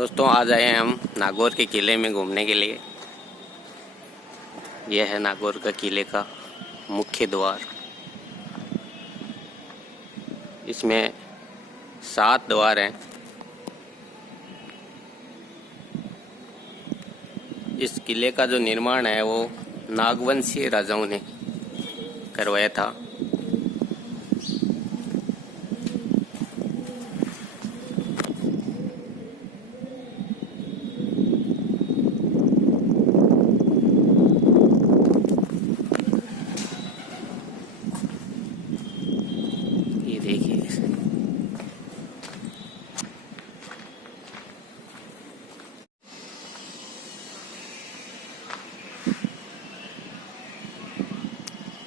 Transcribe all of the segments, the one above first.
दोस्तों आज आए हैं हम नागौर के किले में घूमने के लिए। यह है नागौर का किले का मुख्य द्वार। इसमें 7 द्वार हैं। इस किले का जो निर्माण है वो नागवंशीय राजाओं ने करवाया था। ये देखिए,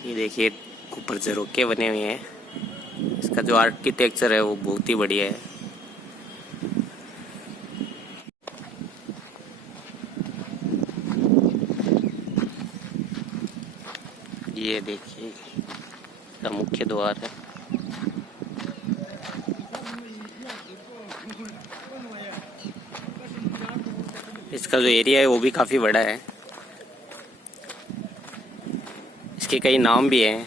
ये देखिए ऊपर झरोखे बने हुए हैं। इसका जो आर्किटेक्चर है वो बहुत ही बढ़िया है। ये देखिए इसका मुख्य द्वार है। इसका जो एरिया है वो भी काफी बड़ा है। इसके कई नाम भी हैं,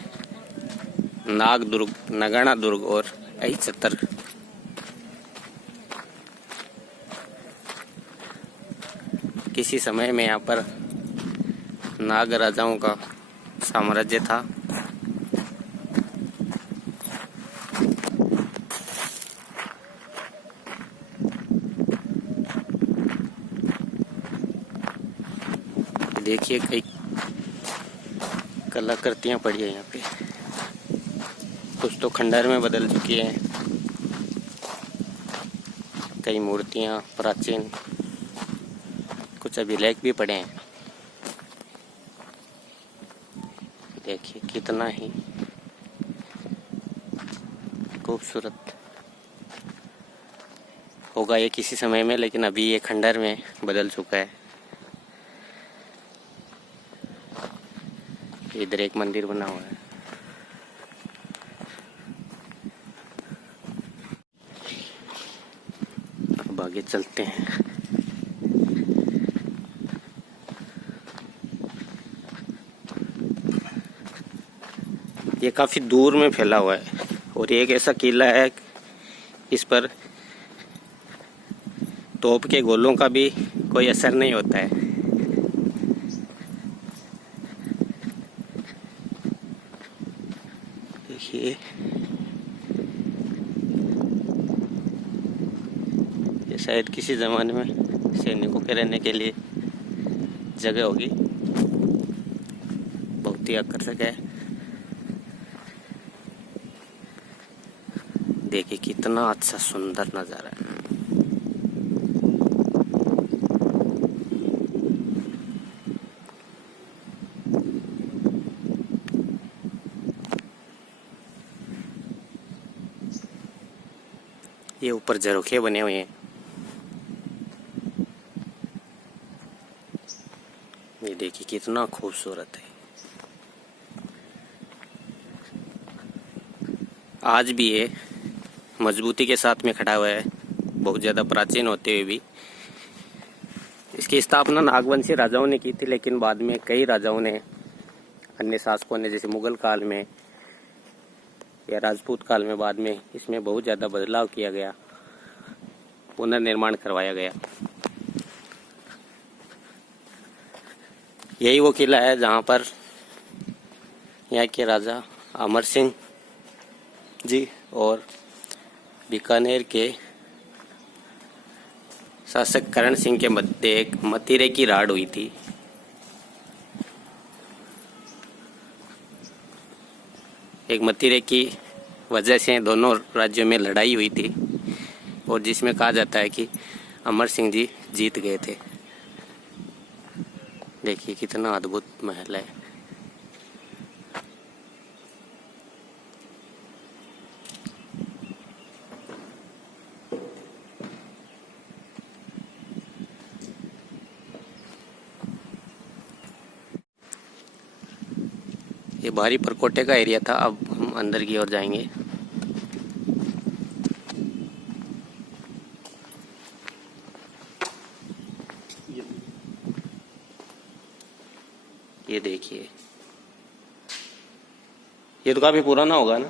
नाग दुर्ग, नगाना दुर्ग और अहिछत्र। किसी समय में यहाँ पर नाग राजाओं का साम्राज्य था। देखिए कई कलाकृतियां पड़ी है यहाँ पे। कुछ तो खंडहर में बदल चुकी है, कई मूर्तियां प्राचीन, कुछ अभिलेख भी पड़े हैं। देखिए कितना ही खूबसूरत होगा ये किसी समय में, लेकिन अभी ये खंडहर में बदल चुका है। इधर एक मंदिर बना हुआ है। अब आगे चलते हैं। ये काफी दूर में फैला हुआ है और ये एक ऐसा किला है, इस पर तोप के गोलों का भी कोई असर नहीं होता है। देखिए ये शायद किसी जमाने में सैनिकों के रहने के लिए जगह होगी। बहुत ही आकर्षक है। देखिए कितना अच्छा सुंदर नजारा है। ये ऊपर झरोखे बने हुए हैं। ये देखिए कितना खूबसूरत है। आज भी ये मजबूती के साथ में खड़ा हुआ है, बहुत ज़्यादा प्राचीन होते हुए भी। इसकी स्थापना नागवंशीय राजाओं ने की थी, लेकिन बाद में कई राजाओं ने, अन्य शासकों ने, जैसे मुगल काल में या राजपूत काल में, बाद में इसमें बहुत ज़्यादा बदलाव किया गया, पुनर्निर्माण करवाया गया। यही वो किला है जहाँ पर यहाँ के राजा अमर सिंह जी और बीकानेर के शासक करण सिंह के मध्य एक मतीरे की राड़ हुई थी। एक मतीरे की वजह से दोनों राज्यों में लड़ाई हुई थी और जिसमें कहा जाता है कि अमर सिंह जी जीत गए थे। देखिए कितना अद्भुत महल है। ये बाहरी परकोटे का एरिया था। अब हम अंदर की ओर जाएंगे। ये देखिए, ये तो काफी पुराना होगा ना।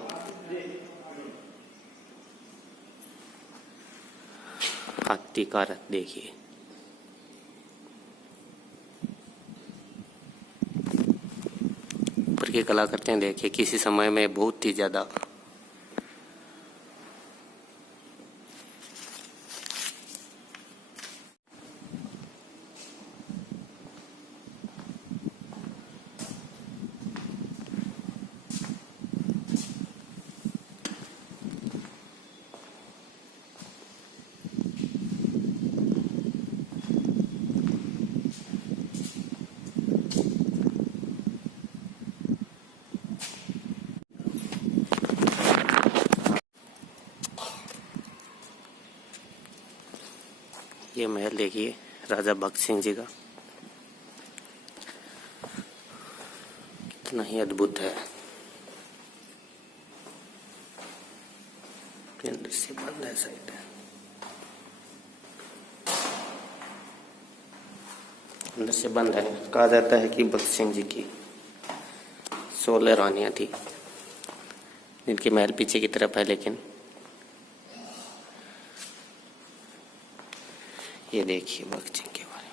हाथी का रथ देखिए, ऊपर की कलाकृतियां देखिए, किसी समय में बहुत ही ज्यादा ये महल देखिए राजा भक्त सिंह जी का, कितना ही अद्भुत है। अंदर से बंद है, साइड है, अंदर से बंद है। कहा जाता है कि भक्त सिंह जी की 16 रानियां थी, जिनके महल पीछे की तरफ है। लेकिन ये देखिए भक्त सिंह के बारे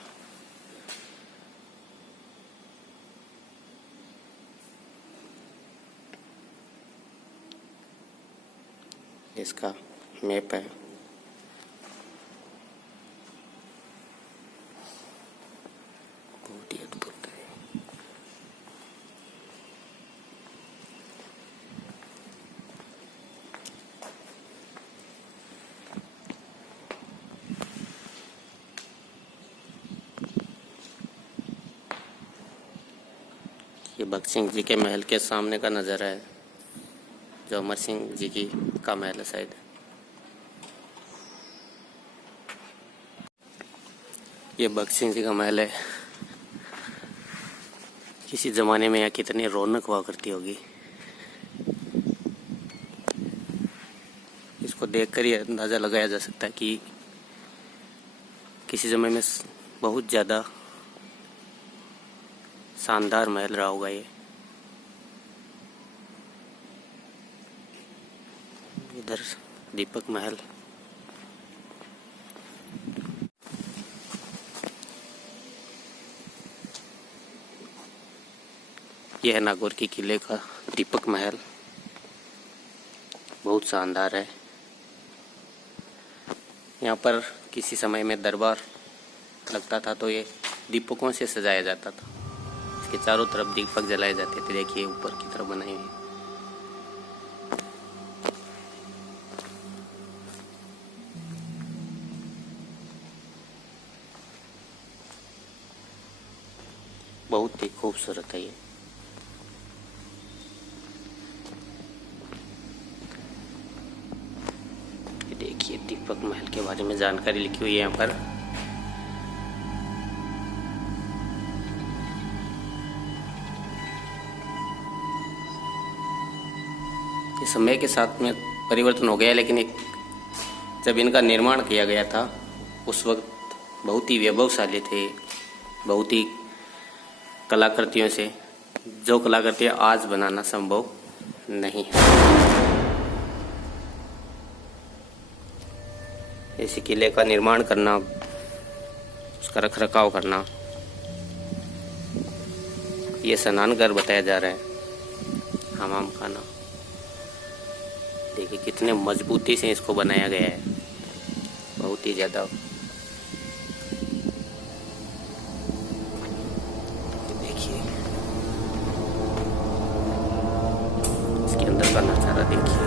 में, इसका मैप है। बहुत ही अद्भुत है। ये भक्त सिंह जी के महल के सामने का नज़ारा है, जो अमर सिंह जी की का महल है शायद। ये भक्त सिंह जी का महल है। किसी जमाने में यहाँ कितनी रौनक हुआ करती होगी, इसको देखकर ही अंदाजा लगाया जा सकता है कि किसी समय में बहुत ज़्यादा शानदार महल रहा होगा ये। इधर दीपक महल, यह है नागौर के किले का दीपक महल, बहुत शानदार है। यहाँ पर किसी समय में दरबार लगता था तो ये दीपकों से सजाया जाता था। इसके चारों तरफ दीपक जलाए जाते थे। देखिए ऊपर की तरफ बनाई हुई, बहुत ही खूबसूरत है ये। देखिए दीपक महल के बारे में जानकारी लिखी हुई है यहाँ पर। ये समय के साथ में परिवर्तन हो गया, लेकिन जब इनका निर्माण किया गया था उस वक्त बहुत ही वैभवशाली थे, बहुत ही कलाकृतियों से, जो कलाकृतियाँ आज बनाना संभव नहीं है। इसी किले का निर्माण करना, उसका रखरखाव करना, ये स्नान घर बताया जा रहा है, हमाम खाना। देखिए कितने मजबूती से इसको बनाया गया है, बहुत ही ज़्यादा। देखिए इसके अंदर का नज़ारा देखिए।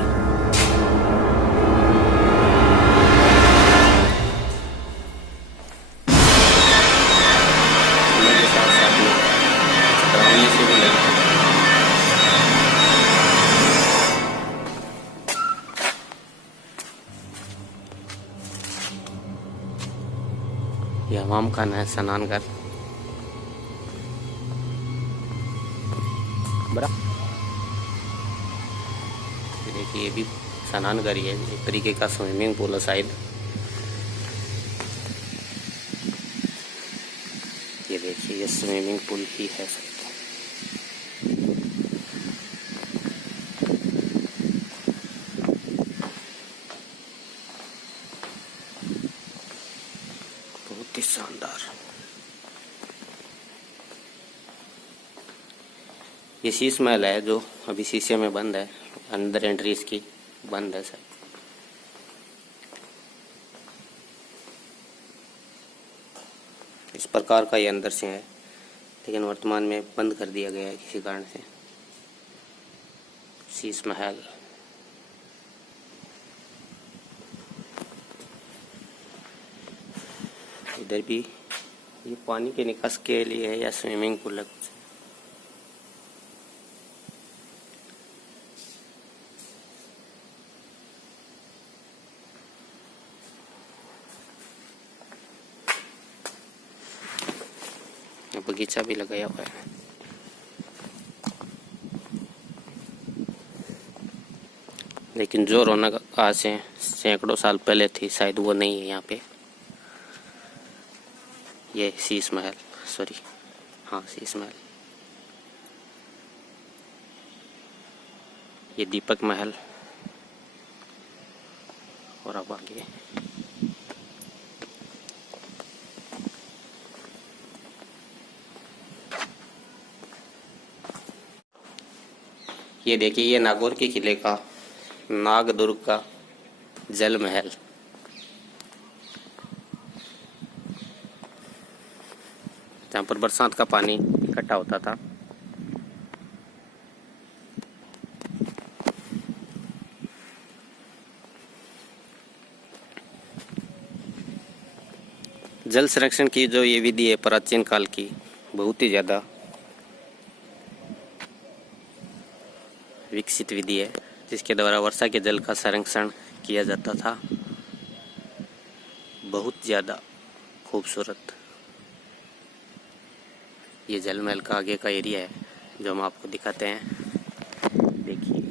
ये हमाम खाना है, स्नान घर बड़ा। देखिए ये भी स्नान घर ही है, एक तरीके का स्विमिंग पूल है शायद। ये देखिए ये स्विमिंग पूल ही है शायद। शानदार। ये शीश महल है जो अभी शीशे में बंद है, अंदर एंट्री इसकी बंद है सर। इस प्रकार का ये अंदर से है, लेकिन वर्तमान में बंद कर दिया गया है किसी कारण से। शीश महल। इधर भी ये पानी के निकास के लिए है या स्विमिंग पूल है कुछ। बगीचा भी लगाया हुआ है। लेकिन जो रौनक आज से सैकड़ों साल पहले थी शायद वो नहीं है यहाँ पे। ये शीश महल, सॉरी, हाँ शीश महल। ये दीपक महल। और अब आगे ये देखिए, ये नागौर के किले का नागदुर्ग का जल महल। जहाँ पर बरसात का पानी इकट्ठा होता था। जल संरक्षण की जो ये विधि है प्राचीन काल की, बहुत ही ज़्यादा विकसित विधि है, जिसके द्वारा वर्षा के जल का संरक्षण किया जाता था। बहुत ज़्यादा खूबसूरत ये जल महल का आगे का एरिया है जो हम आपको दिखाते हैं। देखिए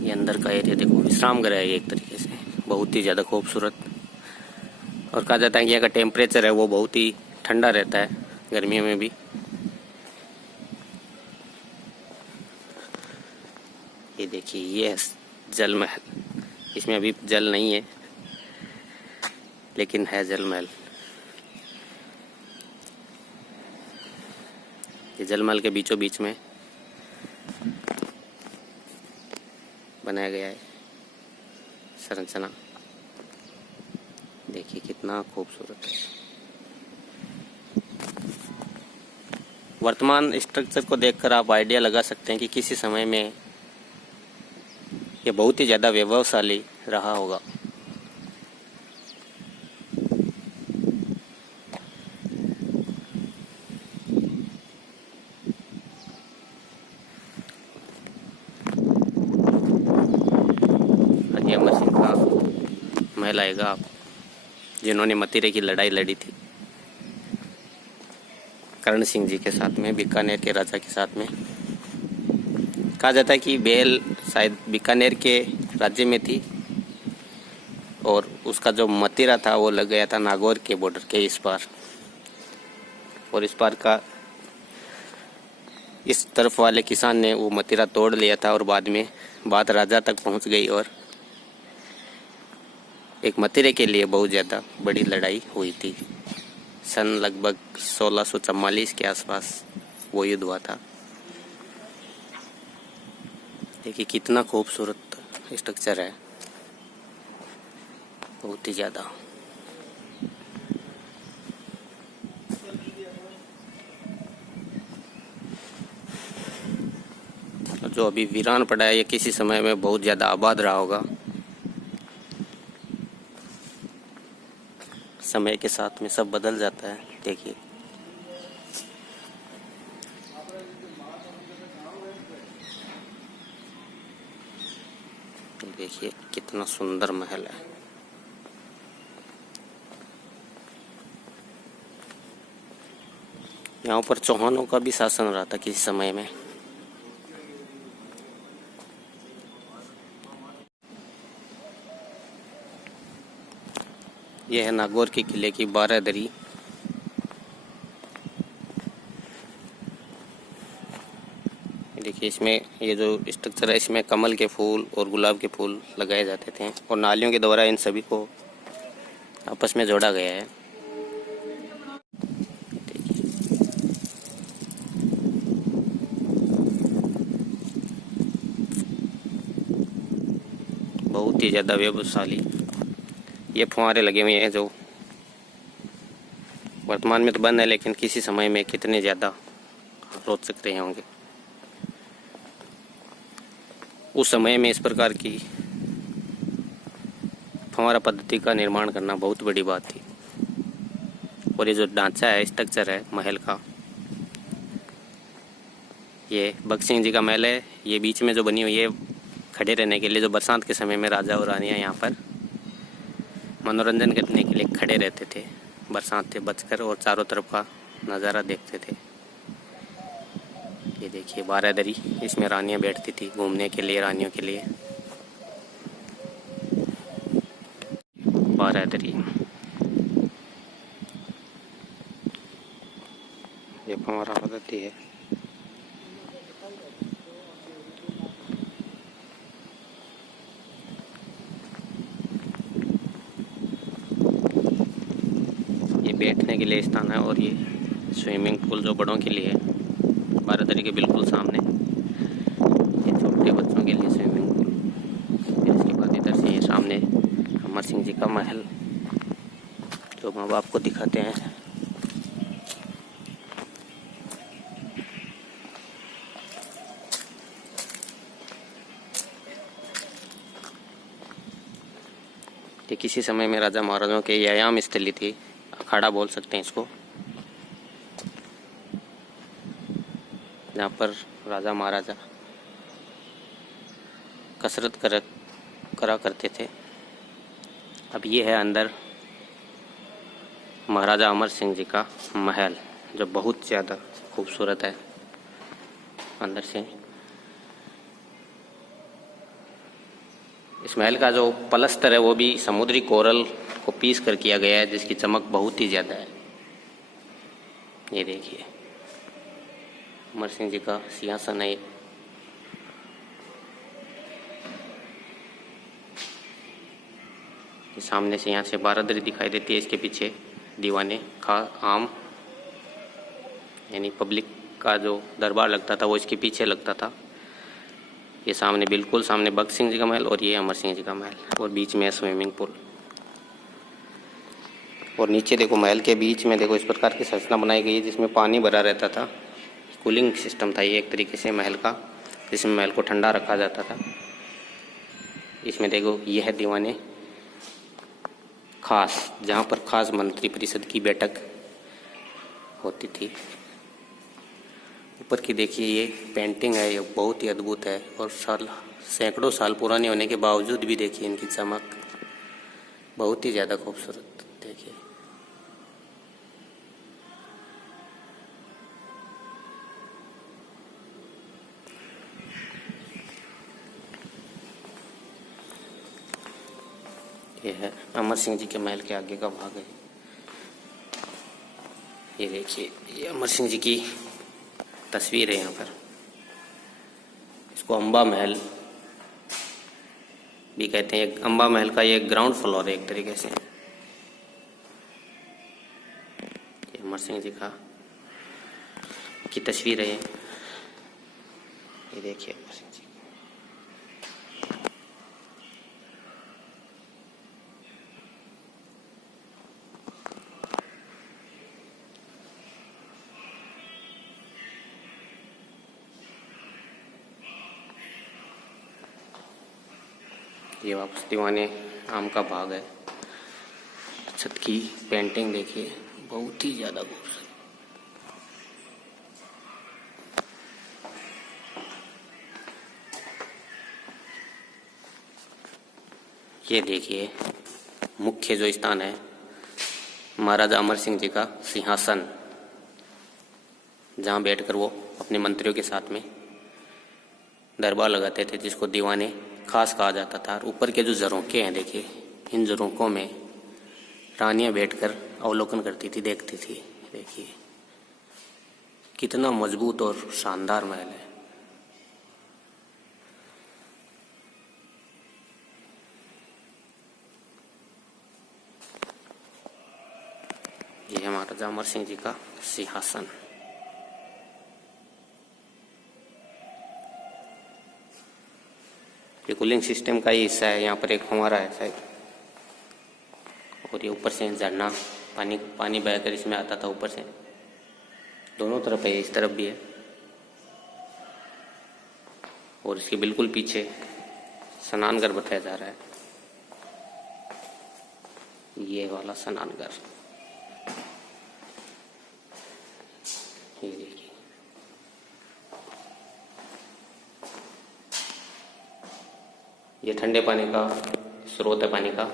ये अंदर का एरिया देखो, विश्राम गृह है एक तरीके से, बहुत ही ज़्यादा खूबसूरत। और कहा जाता है कि यहाँ का टेम्परेचर है वो बहुत ही ठंडा रहता है गर्मियों में भी। ये देखिए, ये है जल महल। इसमें अभी जल नहीं है लेकिन है जल महल। ये जल महल के बीचों बीच में बनाया गया है संरचना। देखिए कितना खूबसूरत है। वर्तमान स्ट्रक्चर को देखकर आप आइडिया लगा सकते हैं कि किसी समय में ये बहुत ही ज़्यादा वैभवशाली रहा होगा। अजय अमर सिंह का महल आएगा आप, जिन्होंने मथुरा की लड़ाई लड़ी थी कर्ण सिंह जी के साथ में, बीकानेर के राजा के साथ में। कहा जाता है कि बेल शायद बीकानेर के राज्य में थी और उसका जो मथुरा था वो लग गया था नागौर के बॉर्डर के इस पार, और इस पार का इस तरफ वाले किसान ने वो मथुरा तोड़ लिया था और बाद में बात राजा तक पहुंच गई और एक मथुरा के लिए बहुत ज़्यादा बड़ी लड़ाई हुई थी। सन लगभग 1644 के आसपास वो युद्ध हुआ था। देखिए कितना खूबसूरत स्ट्रक्चर है, बहुत ही ज़्यादा। जो अभी वीरान पड़ा है ये किसी समय में बहुत ज़्यादा आबाद रहा होगा। समय के साथ में सब बदल जाता है। देखिए देखिए कितना सुंदर महल है। यहाँ पर चौहानों का भी शासन रहा था किसी समय में। यह है नागौर के किले की बारादरी। देखिए इसमें ये जो स्ट्रक्चर है इसमें कमल के फूल और गुलाब के फूल लगाए जाते थे और नालियों के द्वारा इन सभी को आपस में जोड़ा गया है। बहुत ही ज़्यादा वैभवशाली ये फुहारे लगे हुए हैं जो वर्तमान में तो बंद है, लेकिन किसी समय में कितने ज़्यादा रोचक रहे होंगे। उस समय में इस प्रकार की फव्वारा पद्धति का निर्माण करना बहुत बड़ी बात थी। और ये जो ढांचा है, स्ट्रक्चर है महल का, ये भगत सिंह जी का महल है। ये बीच में जो बनी हुई है खड़े रहने के लिए, जो बरसात के समय में राजा और रानियाँ यहाँ पर मनोरंजन करने के लिए खड़े रहते थे बरसात से बचकर और चारों तरफ का नज़ारा देखते थे। ये देखिए बारादरी, इसमें रानियाँ बैठती थी घूमने के लिए, रानियों के लिए बारादरी। ये फव्वारा पद्धति है। ये बैठने के लिए स्थान है और ये स्विमिंग पूल जो बड़ों के लिए है बारादरी के बिल्कुल सामने। ये छोटे बच्चों के लिए स्विमिंग पूल। फिर इसके बाद इधर से ये सामने अमर सिंह जी का महल जो माँ बाप को दिखाते हैं। ये किसी समय में राजा महाराजाओं के व्यायाम स्थली थी, अखाड़ा बोल सकते हैं इसको, जहाँ पर राजा महाराजा कसरत करा करते थे। अब ये है अंदर महाराजा अमर सिंह जी का महल, जो बहुत ज़्यादा खूबसूरत है अंदर से। इस महल का जो पलस्तर है वो भी समुद्री कोरल को पीस कर किया गया है, जिसकी चमक बहुत ही ज़्यादा है। ये देखिए अमर सिंह जी का सिंहासन है। सामने से यहाँ से बारादरी दिखाई देती है, इसके पीछे दीवाने का आम यानी पब्लिक का जो दरबार लगता था वो इसके पीछे लगता था। ये सामने बिल्कुल सामने भगत सिंह जी का महल और ये अमर सिंह जी का महल, और बीच में है स्विमिंग पूल। और नीचे देखो महल के बीच में देखो इस प्रकार की संरचना बनाई गई है जिसमें पानी भरा रहता था। कूलिंग सिस्टम था ये एक तरीके से महल का, जिसमें महल को ठंडा रखा जाता था। इसमें देखो ये है दीवाने खास, जहाँ पर खास मंत्री परिषद की बैठक होती थी। ऊपर की देखिए ये पेंटिंग है, ये बहुत ही अद्भुत है और सैकड़ों साल पुरानी होने के बावजूद भी देखिए इनकी चमक बहुत ही ज़्यादा खूबसूरत। देखिए ये है अमर सिंह जी के महल के आगे का भाग है। ये देखिए ये अमर सिंह जी की तस्वीर है यहाँ पर। इसको अम्बा महल भी कहते हैं। अम्बा महल का ये ग्राउंड फ्लोर है एक तरीके से। ये अमर सिंह जी की तस्वीर है। ये देखिए अमर सिंह जी। ये वापस दीवाने आम का भाग है। छत की पेंटिंग देखिए बहुत ही ज़्यादा खूबसूरत। ये देखिए मुख्य जो स्थान है महाराजा अमर सिंह जी का सिंहासन, जहाँ बैठकर वो अपने मंत्रियों के साथ में दरबार लगाते थे, जिसको दीवाने खास कहा जाता था। और ऊपर के जो झरोखे हैं देखिए, इन झरोखों में रानियां बैठकर अवलोकन करती थी, देखती थी। देखिए कितना मजबूत और शानदार महल है। ये है महाराजा अमर सिंह जी का सिंहासन। ये कूलिंग सिस्टम का ही हिस्सा है। यहाँ पर एक फंवारा है शायद, और ये ऊपर से झरना पानी बहकर इसमें आता था ऊपर से। दोनों तरफ है, इस तरफ भी है, और इसके बिल्कुल पीछे स्नानघर बताया जा रहा है। ये वाला स्नानघर, ये देखिए। ये ठंडे पानी का स्रोत है पानी का,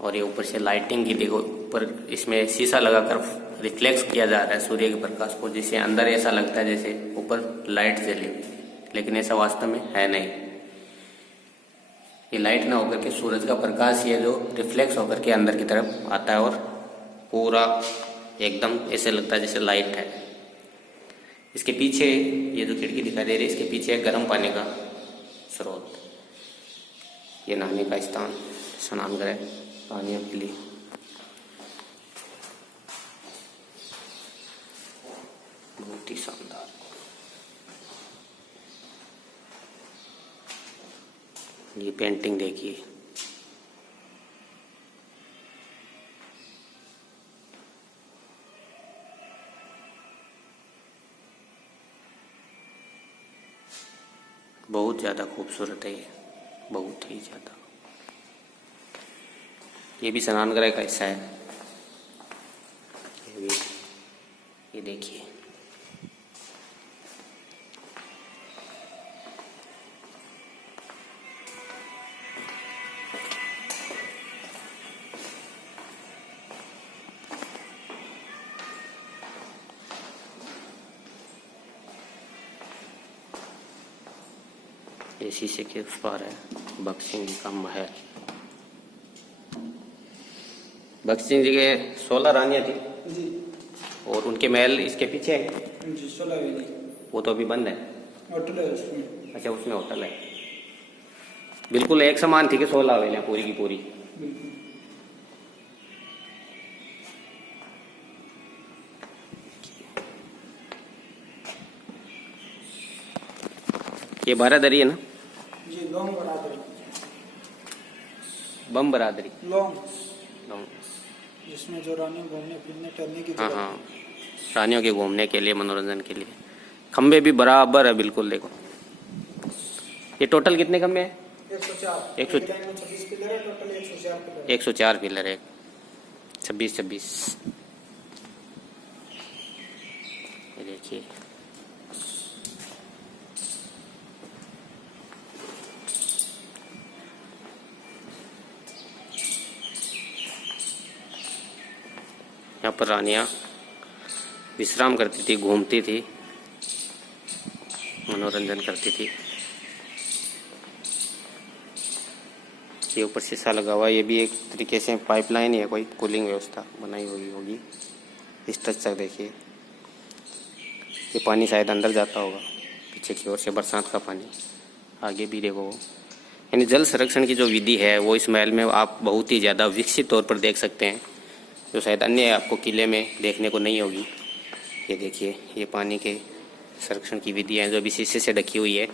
और ये ऊपर से लाइटिंग की देखो, ऊपर इसमें शीशा लगाकर रिफ्लेक्स किया जा रहा है सूर्य के प्रकाश को, जिससे अंदर ऐसा लगता है जैसे ऊपर लाइट जली हुई, लेकिन ऐसा वास्तव में है नहीं। ये लाइट ना होकर के सूरज का प्रकाश ये जो रिफ्लेक्स होकर के अंदर की तरफ आता है, और पूरा एकदम ऐसे लगता है जैसे लाइट है। इसके पीछे ये जो खिड़की दिखाई दे रही है, इसके पीछे एक गर्म पानी का स्रोत। ये नहाने का स्थान, स्नानघर है पानियों के लिए। बहुत ही शानदार। ये पेंटिंग देखिए, बहुत ज्यादा खूबसूरत है ये, बहुत ही ज्यादा। ये भी स्नानगृह का हिस्सा है। ये देखिए, ये शीशे के उस पार है भगत सिंह जी का महल। भगत सिंह जी के 16 रानियां थी जी, और उनके महल इसके पीछे है जी 16 है जी। वो तो अभी बंद है। होटल है उसमें। अच्छा, उसमें होटल है। बिल्कुल एक समान थी कि 16 हवेलियां पूरी की पूरी। बिल्कुल। ये बारादरी है ना? जी, लॉन्ग बरादरी। बम बरादरी, लॉन्ग, लॉन्ग। जिसमें जो रानी घूमने फिरने टहलने की हाँ जगह। हाँ, रानियों के घूमने के लिए, मनोरंजन के लिए। खंबे भी बराबर है बिल्कुल। देखो ये टोटल कितने खंबे हैं? 104। 26 पिलर है, टोटल 104 पिलर। 104 पिलर है, 26। ये देखिए, यहाँ पर रानियां विश्राम करती थी, घूमती थी, मनोरंजन करती थी। ये ऊपर शीशा लगा हुआ है, ये भी एक तरीके से पाइपलाइन ही है, कोई कूलिंग व्यवस्था बनाई हुई होगी। स्ट्रक्चर देखिए, ये पानी शायद अंदर जाता होगा पीछे की ओर से, बरसात का पानी। आगे भी देखो, यानी जल संरक्षण की जो विधि है वो इस महल में आप बहुत ही ज़्यादा विकसित तौर पर देख सकते हैं, जो शायद अन्य आपको किले में देखने को नहीं होगी। ये देखिए, ये पानी के संरक्षण की विधि है जो अभी शीशे से ढकी हुई है,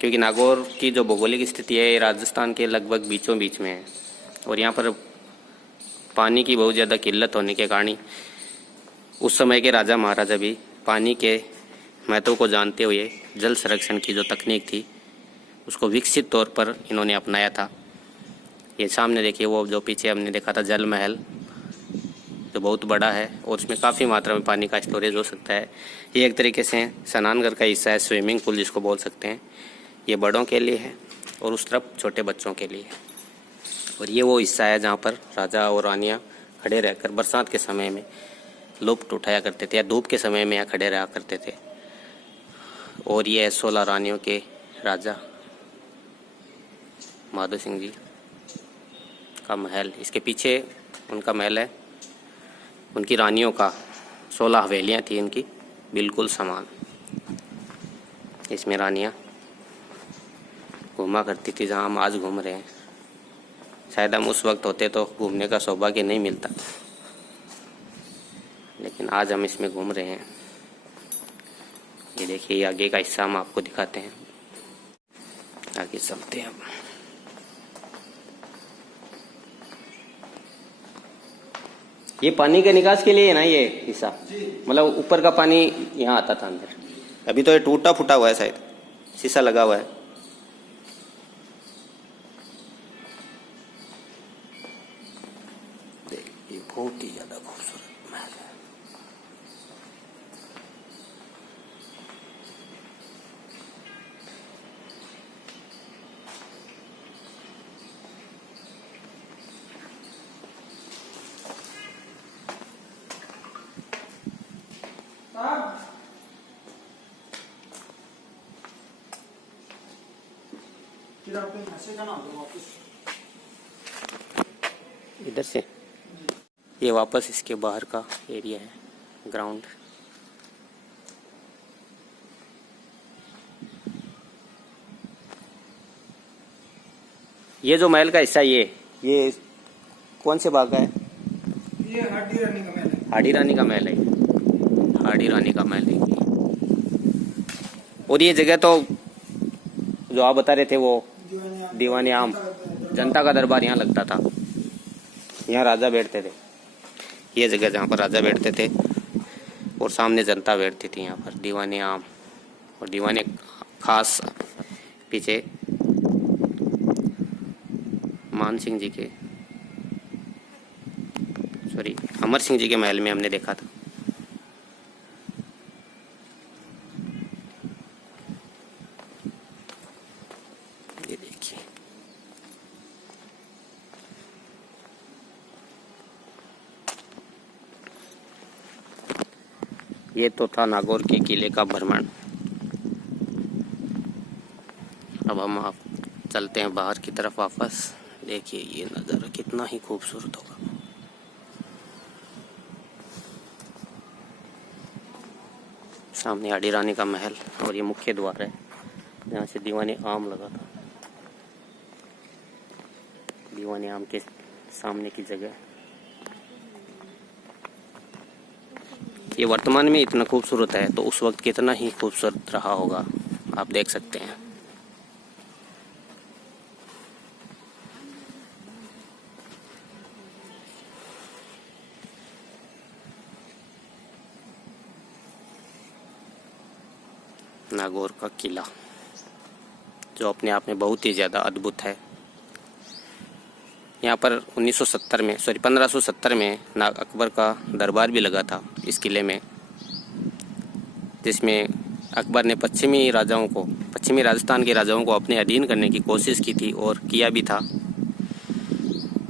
क्योंकि नागौर की जो भौगोलिक स्थिति है ये राजस्थान के लगभग बीचों बीच में है, और यहाँ पर पानी की बहुत ज़्यादा किल्लत होने के कारण उस समय के राजा महाराजा भी पानी के महत्व को जानते हुए जल संरक्षण की जो तकनीक थी उसको विकसित तौर पर इन्होंने अपनाया था। ये सामने देखिए, वो जो पीछे हमने देखा था जल महल, जो बहुत बड़ा है और उसमें काफ़ी मात्रा में पानी का स्टोरेज हो सकता है। ये एक तरीके से स्नानघर का हिस्सा है, स्विमिंग पूल जिसको बोल सकते हैं। ये बड़ों के लिए है और उस तरफ छोटे बच्चों के लिए। और ये वो हिस्सा है जहाँ पर राजा और रानियाँ खड़े रहकर बरसात के समय में लुत्फ उठाया करते थे, या धूप के समय में यहाँ खड़े रहा करते थे। और ये 16 रानियों के राजा माधो सिंह जी का महल। इसके पीछे उनका महल है, उनकी रानियों का 16 हवेलियाँ थी इनकी, बिल्कुल समान। इसमें रानियाँ घूमा करती थी जहाँ हम आज घूम रहे हैं, शायद हम उस वक्त होते तो घूमने का सौभाग्य नहीं मिलता, लेकिन आज हम इसमें घूम रहे हैं। ये देखिए, ये आगे का हिस्सा हम आपको दिखाते हैं। आगे चलते हैं अब। ये पानी के निकास के लिए है ना ये हिस्सा, मतलब ऊपर का पानी यहाँ आता था अंदर। अभी तो ये टूटा फूटा हुआ है, शायद शीशा लगा हुआ है। देखिए, बहुत ही ज्यादा खूबसूरत महल है। फिर आपको यहाँ से जाना होगा वापस। इधर से ये वापस इसके बाहर का एरिया है, ग्राउंड। ये जो महल का हिस्सा, ये कौन से बाग का है? ये हाडी रानी का महल है। हाडी रानी का महल है। हाडी रानी का महल है। और ये जगह तो जो आप बता रहे थे, वो दीवाने आम, जनता का दरबार यहाँ लगता था। यहाँ राजा बैठते थे। ये जगह जहाँ पर राजा बैठते थे और सामने जनता बैठती थी। यहाँ पर दीवाने आम और दीवाने खास पीछे मान सिंह जी के, सॉरी, अमर सिंह जी के महल में हमने देखा था। ये देखिए, ये तो था नागौर के किले का भ्रमण। अब हम आप चलते हैं बाहर की तरफ वापस। देखिए, ये नज़ारा कितना ही खूबसूरत होगा। सामने हाडी रानी का महल और ये मुख्य द्वार है, जहाँ से दीवाने आम लगा था। दीवाने आम के सामने की जगह। ये वर्तमान में इतना खूबसूरत है, तो उस वक्त कितना ही खूबसूरत रहा होगा, आप देख सकते हैं। नागौर का किला, जो अपने आप में बहुत ही ज़्यादा अद्भुत है। यहाँ पर 1570 में नाग अकबर का दरबार भी लगा था इस किले में, जिसमें अकबर ने पश्चिमी राजस्थान के राजाओं को अपने अधीन करने की कोशिश की थी और किया भी था,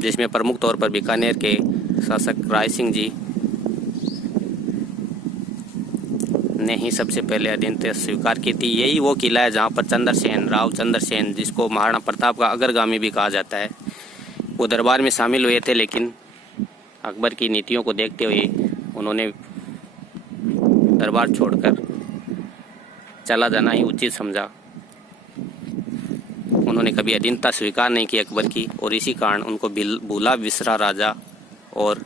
जिसमें प्रमुख तौर पर बीकानेर के शासक राय सिंह जी ने ही सबसे पहले अधीनता स्वीकार की थी। यही वो किला है जहाँ पर राव चंद्रसेन, जिसको महाराणा प्रताप का अग्रगामी भी कहा जाता है, वो दरबार में शामिल हुए थे। लेकिन अकबर की नीतियों को देखते हुए उन्होंने दरबार छोड़कर चला जाना ही उचित समझा। उन्होंने कभी अधीनता स्वीकार नहीं की अकबर की, और इसी कारण उनको भूला बिसरा राजा और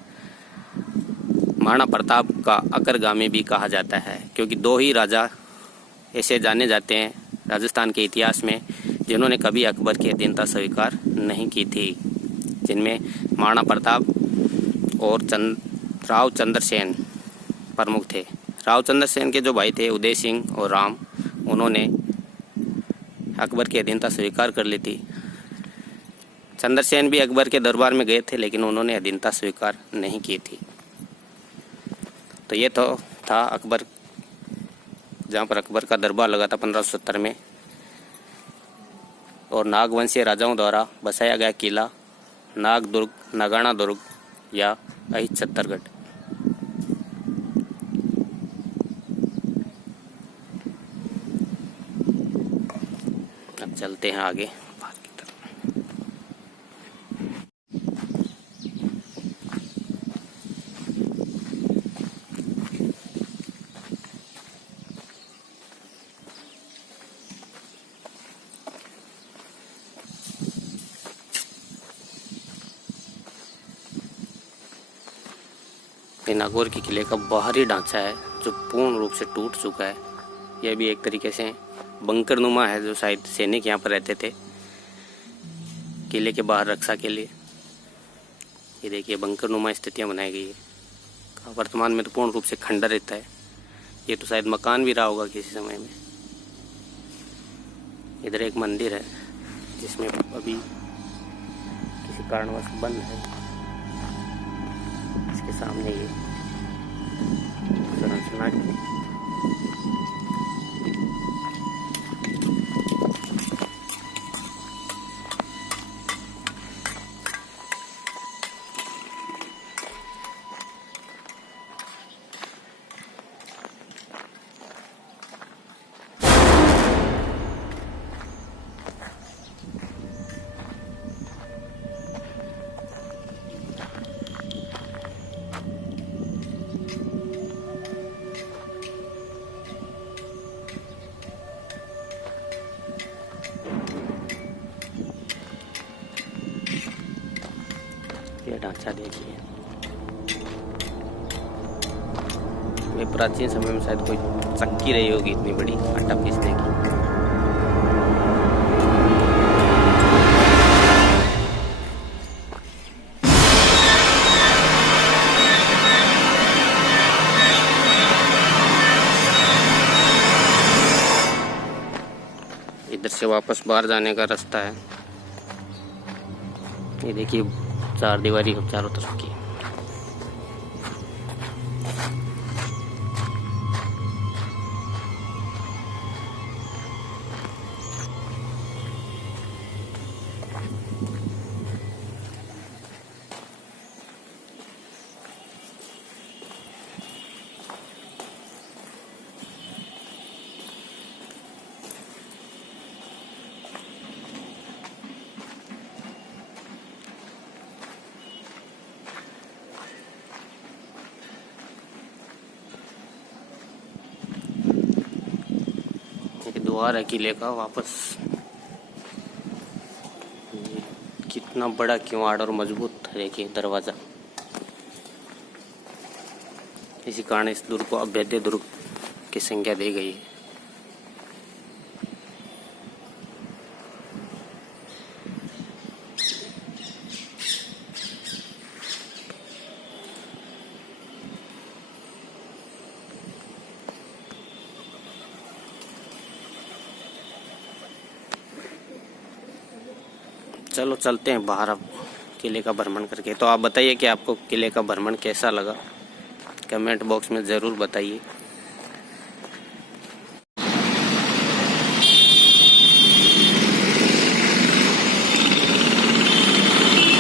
महाराणा प्रताप का अग्रगामी भी कहा जाता है, क्योंकि दो ही राजा ऐसे जाने जाते हैं राजस्थान के इतिहास में जिन्होंने कभी अकबर की अधीनता स्वीकार नहीं की थी, जिनमें महाराणा प्रताप और राव चंद्रसेन प्रमुख थे। राव चंद्रसेन के जो भाई थे उदय सिंह और राम, उन्होंने अकबर की अधीनता स्वीकार कर ली थी। चंद्रसेन भी अकबर के दरबार में गए थे, लेकिन उन्होंने अधीनता स्वीकार नहीं की थी। तो ये तो था अकबर, जहाँ पर अकबर का दरबार लगा था 1570 में, और नागवंशीय राजाओं द्वारा बसाया गया किला नागदुर्ग, नगाना दुर्ग या अहित छत्तरगढ़। अब चलते हैं आगे बाहर की तरफ। ये नागौर के किले का बाहरी ढांचा है जो पूर्ण रूप से टूट चुका है। यह भी एक तरीके से बंकरनुमा है जो शायद सैनिक यहाँ पर रहते थे किले के बाहर रक्षा के लिए। ये देखिए बंकरनुमा स्थितियाँ बनाई गई है। वर्तमान में तो पूर्ण रूप से खंडर रहता है। ये तो शायद मकान भी रहा होगा किसी समय में। इधर एक मंदिर है जिसमें अभी किसी कारणवश बंद है। इसके सामने ये संरचना की ये ढांचा देखिए। ये प्राचीन समय में शायद कोई चक्की रही होगी इतनी बड़ी आटा पीसने की। इधर से वापस बाहर जाने का रास्ता है। ये देखिए चार दीवारी चारों तरफ की। द्वार है किले का वापस। कितना बड़ा किवाड़ और मजबूत है देखिए दरवाजा। इसी कारण इस दुर्ग को अभेद्य दुर्ग की संज्ञा दी गई है। चलो चलते हैं बाहर अब किले का भ्रमण करके। तो आप बताइए कि आपको किले का भ्रमण कैसा लगा, कमेंट बॉक्स में ज़रूर बताइए।